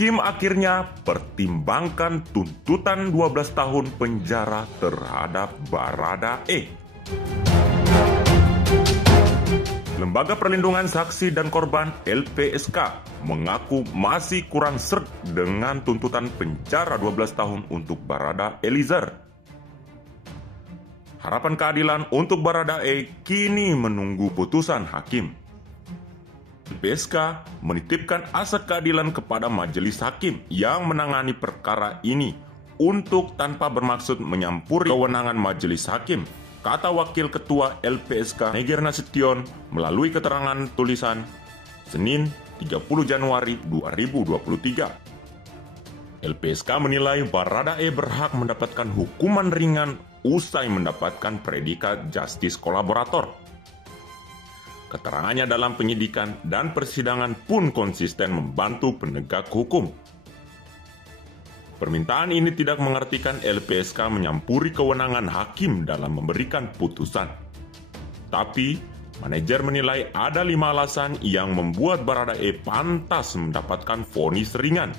Hakim akhirnya pertimbangkan tuntutan 12 tahun penjara terhadap Baradae. Lembaga Perlindungan Saksi dan Korban (LPSK) mengaku masih kurang sreg dengan tuntutan penjara 12 tahun untuk Barada Eliezer. Harapan keadilan untuk Baradae kini menunggu putusan hakim. LPSK menitipkan asa keadilan kepada majelis hakim yang menangani perkara ini untuk tanpa bermaksud menyampuri kewenangan majelis hakim, kata Wakil Ketua LPSK Neger Nasution melalui keterangan tulisan Senin 30 Januari 2023. LPSK menilai Baradae berhak mendapatkan hukuman ringan usai mendapatkan predikat justice kolaborator. Keterangannya dalam penyidikan dan persidangan pun konsisten membantu penegak hukum. Permintaan ini tidak mengartikan LPSK menyampuri kewenangan hakim dalam memberikan putusan. Tapi, manajer menilai ada 5 alasan yang membuat Baradae pantas mendapatkan vonis ringan.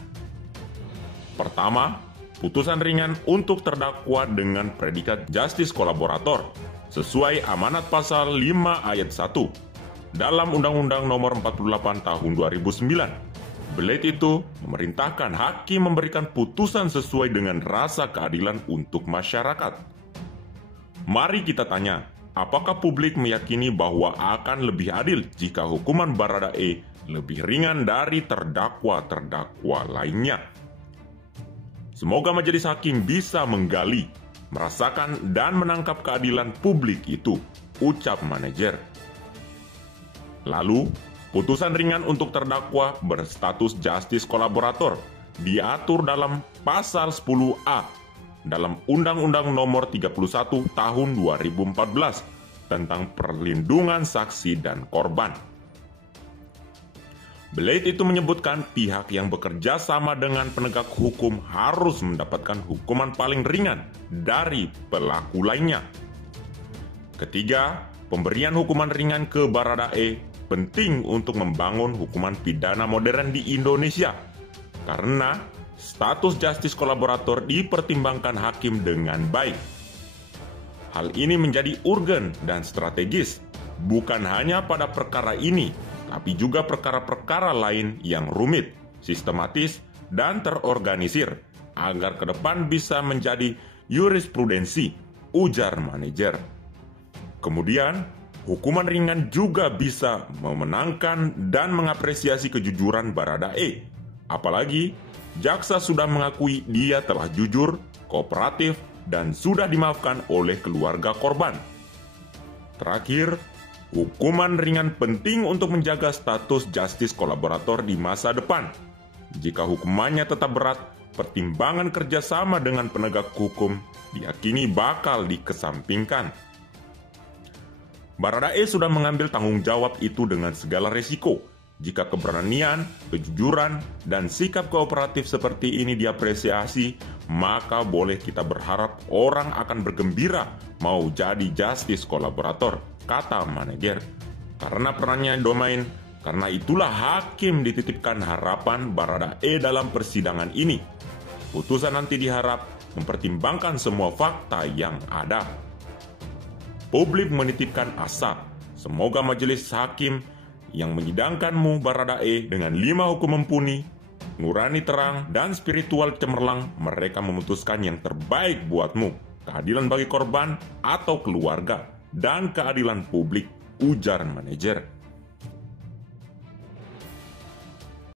Pertama, putusan ringan untuk terdakwa dengan predikat justice kolaborator sesuai amanat pasal 5 ayat 1 dalam Undang-Undang Nomor 48 Tahun 2009. Belet itu memerintahkan hakim memberikan putusan sesuai dengan rasa keadilan untuk masyarakat. Mari kita tanya, apakah publik meyakini bahwa akan lebih adil jika hukuman Baradae lebih ringan dari terdakwa-terdakwa lainnya? Semoga majelis hakim bisa menggali, merasakan, dan menangkap keadilan publik itu, ucap manajer. Lalu, putusan ringan untuk terdakwa berstatus justice kolaborator diatur dalam pasal 10A dalam Undang-Undang Nomor 31 Tahun 2014 tentang perlindungan saksi dan korban. Belet itu menyebutkan pihak yang bekerja sama dengan penegak hukum harus mendapatkan hukuman paling ringan dari pelaku lainnya. Ketiga, pemberian hukuman ringan ke Baradae penting untuk membangun hukuman pidana modern di Indonesia karena status justice kolaborator dipertimbangkan hakim dengan baik. Hal ini menjadi urgen dan strategis, bukan hanya pada perkara ini, tapi juga perkara-perkara lain yang rumit, sistematis, dan terorganisir, agar ke depan bisa menjadi jurisprudensi, ujar manajer. Kemudian, hukuman ringan juga bisa memenangkan dan mengapresiasi kejujuran Baradae. Apalagi, jaksa sudah mengakui dia telah jujur, kooperatif, dan sudah dimaafkan oleh keluarga korban. Terakhir, hukuman ringan penting untuk menjaga status justice kolaborator di masa depan. Jika hukumannya tetap berat, pertimbangan kerjasama dengan penegak hukum diyakini bakal dikesampingkan. Baradae sudah mengambil tanggung jawab itu dengan segala resiko. Jika keberanian, kejujuran, dan sikap kooperatif seperti ini diapresiasi, maka boleh kita berharap orang akan bergembira mau jadi justice kolaborator, kata manajer. Karena perannya domain, karena itulah hakim dititipkan harapan Baradae dalam persidangan ini. Putusan nanti diharap mempertimbangkan semua fakta yang ada. Publik menitipkan asa, semoga majelis hakim yang menyidangkanmu Baradae dengan 5 hukum mumpuni, nurani terang, dan spiritual cemerlang, mereka memutuskan yang terbaik buatmu, keadilan bagi korban atau keluarga, dan keadilan publik, ujar manajer.